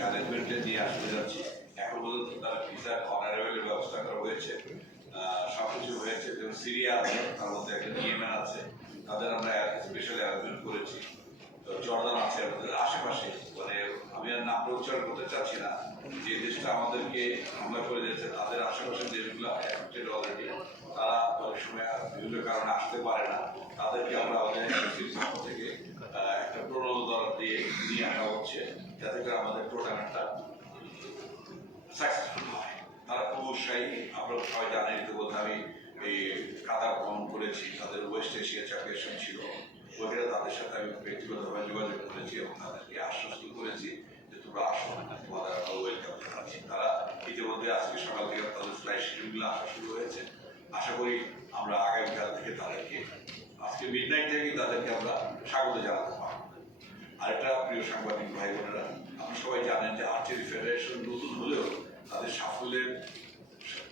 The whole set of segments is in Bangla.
অ্যারেঞ্জমেন্টে নিয়ে আসতে যাচ্ছি। এখন পর্যন্ত তারা ভিসার অনারেবলের ব্যবস্থা করা হয়েছে, সবকিছু হয়েছে। যেমন সিরিয়া আছে, তার মধ্যে একটা ইয়েমেন আছে, তাদের আমরা স্পেশাল অ্যারেঞ্জমেন্ট করেছি। তো জর্দান আছে আমাদের আশেপাশে, মানে আমি আর নাম উচ্চারণ করতে চাচ্ছি না, যে দেশটা আমাদেরকে হামলা করে দিয়েছে তাদের আশেপাশের দেশগুলো অ্যাফেক্টেড অলরেডি। তারা অনেক সময় বিভিন্ন কারণে আসতে পারে না, তাদেরকে আমরা আমাদের পক্ষ থেকে একটা প্রণোদনা দিয়ে নিয়ে আসা হচ্ছে, যাতে করে আমাদের প্রোগ্রামটা সাকসেসফুল হয়। তারা খুব উৎসাহী। আপনারা সবাই জানেন, ইতিমধ্যে আমি এই কাতার ভ্রমণ করেছি, তাদের ওয়েস্ট এশিয়া চ্যাম্পিয়নশিপ ছিল, ওইখানে তাদের সাথে আমি ব্যক্তিগতভাবে যোগাযোগ করেছি এবং তাদেরকে আশ্বস্ত করেছি যে তোমরা আসো, তোমাদের আমরা ওয়েলকাম জানাচ্ছি। তারা ইতিমধ্যে আজকে সকাল থেকে তাদের ফ্লাইট শিডিউলগুলো আসা শুরু হয়েছে। আশা করি আমরা আগামীকাল থেকে তাদেরকে, আজকে মিডনাইট থেকেই তাদেরকে আমরা স্বাগত জানাতে পারবো। আরেকটা প্রিয় সাংবাদিক ভাই বোনেরা, আপনারা সবাই জানেন যে আর্চারি ফেডারেশন নতুন হলেও তাদের সাফল্যের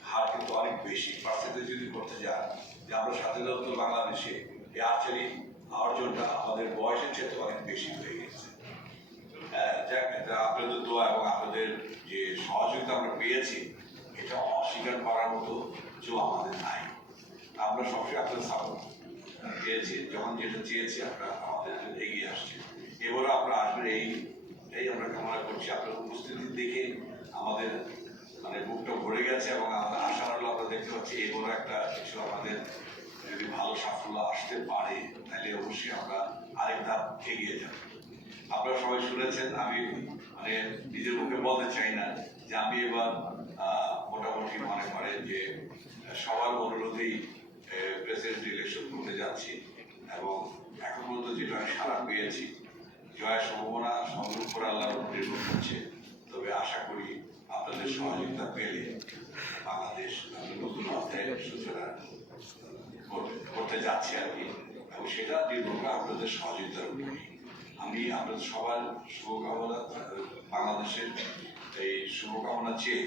হার কিন্তু অনেক বেশি। পার্সেন্টেজ যদি করতে যান, যে আমরা স্বাধীনতা বাংলাদেশে এই আর্চারি অর্জনটা আমাদের বয়সের ক্ষেত্রে অনেক বেশি হয়ে গেছে। আপনাদের দোয়া এবং আপনাদের যে সহযোগিতা আমরা পেয়েছি, এটা অস্বীকার করার মতো কিছু আমাদের নাই। আমরা সবসময় আপনাদের সাপোর্ট পেয়েছি, যখন যেটা চেয়েছি আমরা আমাদের জন্য এগিয়ে আসছি। এবারও আপনারা আসবেন, এই আমরা কামনা করছি। আপনার উপস্থিতি দেখে আমাদের মানে বুকটা ভরে গেছে এবং আমরা আশা হলো আমরা দেখতে পাচ্ছি এবারও একটা কিছু আমাদের যদি ভালো সাফল্য আসতে পারে, তাহলে অবশ্যই আমরা আরেক ধাপ এগিয়ে যাব। আপনারা সবাই শুনেছেন, আমি মানে নিজের মুখে বলতে চাই না যে আমি এবার মোটামুটি মনে করেন যে সবার অনুরোধেই প্রেসিডেন্ট ইলেকশন করতে যাচ্ছি এবং এখন পর্যন্ত যেটা আমি সাড়া পেয়েছি, জয়ের সম্ভাবনা সংগ্রহ করে আল্লাহর উপর নির্ভর করছে। তবে আশা করি আপনাদের সহযোগিতা পেলে বাংলাদেশ নতুন অধ্যায়ের সূচনা করতে যাচ্ছে আর কি, এবং সেটা নির্ভর করে আপনাদের সহযোগিতার উপরে। আমি আপনাদের সবার শুভকামনা, বাংলাদেশের এই শুভকামনা চেয়ে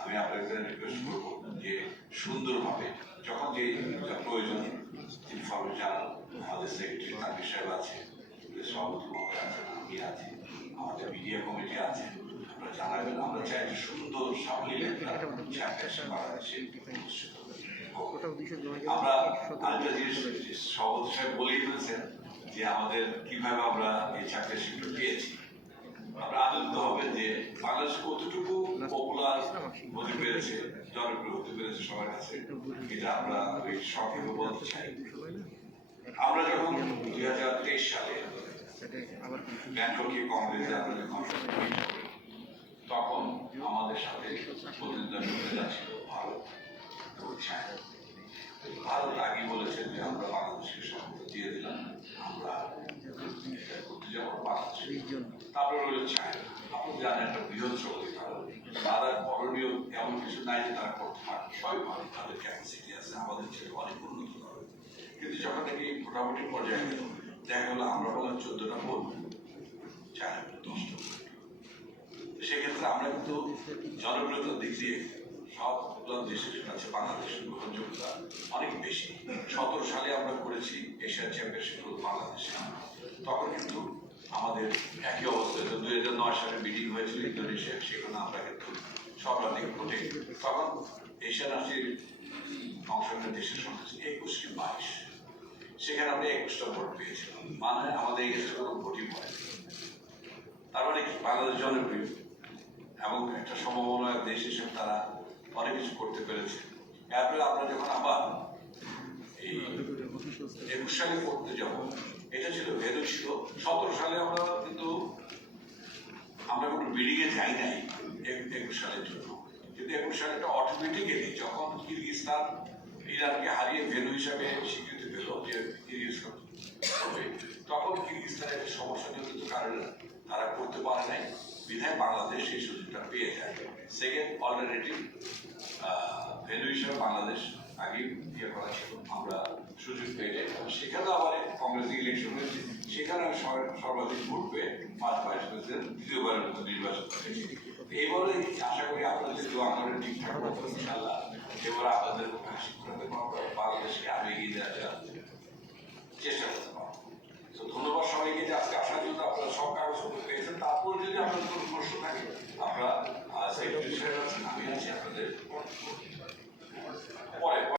আমি আপনাদের রিকোয়েস্ট করবো যে সুন্দরভাবে যখন যে প্রয়োজন ইনফরমেশন জানান, আমাদের সেক্রেটারি তাকির সাহেব আছে, সভাপতি মহোদয় আছেন, আমি আছি, আমাদের মিডিয়া কমিটি আছে, আপনারা জানাবেন। আমরা চাই যে সুন্দর সাফল্যের বাংলাদেশে অনুষ্ঠিত। আমরা আরেকটা জিনিস সভাপতি সাহেব বলেই ফেলেছেন যে আমাদের কিভাবে আমরা এই চ্যাম্পিয়নশিপটা পেয়েছি। আমরা আনন্দিত হবে যে বাংলাদেশ কতটুকু পপুলার হতে পেরেছে, জনপ্রিয় হতে পেরেছে সবার কাছে, এটা আমরা সংক্ষেপে বলতে চাই। আমরা যখন 2023 সালে ব্যাংককে কংগ্রেসে আপনাদের তখন আমাদের সাথে প্রতিদ্বন্দ্বিতা করতে যাচ্ছিল ভারত এবং চায়না। ভারত আগে বলেছেন যে আমরা বাংলাদেশকে সম্পদ দিয়ে দিলাম, আমরা করতে যাবো বাংলাদেশ। তারপরে বলে চায়না। আপনি জানেন একটা বৃহৎ শক্তি ভারত, তারা করণীয় এমন কিছু নাই যে তারা করতে পারে, সবই ভালো, তাদের ক্যাপাসিটি আছে, আমাদের ছেলে অনেক উন্নত হবে। কিন্তু যখন নাকি মোটামুটি পর্যায়ে গেল, দেখা গেলো আমরা বললাম 14টা ভোট, চায়না 10টা। সেক্ষেত্রে আমরা কিন্তু জনপ্রিয়তার দিক দিয়ে সবগুলো দেশের কাছে বাংলাদেশের গ্রহণযোগ্যতা অনেক বেশি। 17 সালে আমরা করেছি এশিয়ান চ্যাম্পিয়নশিপ বাংলাদেশে, তখন কিন্তু আমাদের একই অবস্থা। 2009 সালে মিটিং হয়েছিল ইন্দোনেশিয়া, সেখানে আমরা কিন্তু সর্বাধিক ভোটে, তখন এশিয়ান রাষ্ট্রের অংশগ্রহণের দেশের সংখ্যা ছিল 21 কি 22, সেখানে আমরা 21টা ভোট পেয়েছিলাম, মানে আমাদের এই দেশে কোনো ভোটই পড়ে। তার মানে কি বাংলাদেশ জনপ্রিয় এবং একটা সম্ভাবনা দেশ হিসেবে তারা অনেক কিছু করতে পেরেছে। এরপরে আমরা যখন আবার এই 21 সালে করতে যাব, এটা ছিল ভেদু ছিল 17 সালে আমরা কিন্তু আমরা কোনো বিল্ডিং এ যাই নাই 21 সালের জন্য, কিন্তু 21 সালে একটা অটোমেটিক্যালি যখন কিরগিজস্তান ইরানকে হারিয়ে ভেনু হিসাবে স্বীকৃতি পেল যে কিরগিজস্তান হবে, তখন কিরগিজস্তানের সমস্যাজনিত কারণে তারা করতে পারে নাই, বিধায় বাংলাদেশ সেই সুযোগটা পেয়ে যায়। সেকেন্ড অল্টারনেটিভ ভেন্যু হিসেবে বাংলাদেশ আগে ইয়ে করা ছিল, আমরা সুযোগ পেয়ে যাই। সেখানে আবার কংগ্রেস ইলেকশন হয়েছে, সেখানে আমি সর্বাধিক ভোট পেয়ে ফার্স্ট ভাইস প্রেসিডেন্ট দ্বিতীয়বারের মতো নির্বাচন করেছি। এইবারে আশা করি আপনাদের দোয়া করে ঠিকঠাক মতো ইনশাআল্লাহ এবার আপনাদের মুখে হাসি ফোটাতে পারবো, বাংলাদেশকে আগে এগিয়ে দেওয়ার চেষ্টা করতে পারবো। তো ধন্যবাদ সবাইকে যে আজকে আসার জন্য। আপনারা সব কাগজপত্র পেয়েছেন, তারপর যদি আপনাদের কোনো প্রশ্ন থাকে আমি আছি আপনাদের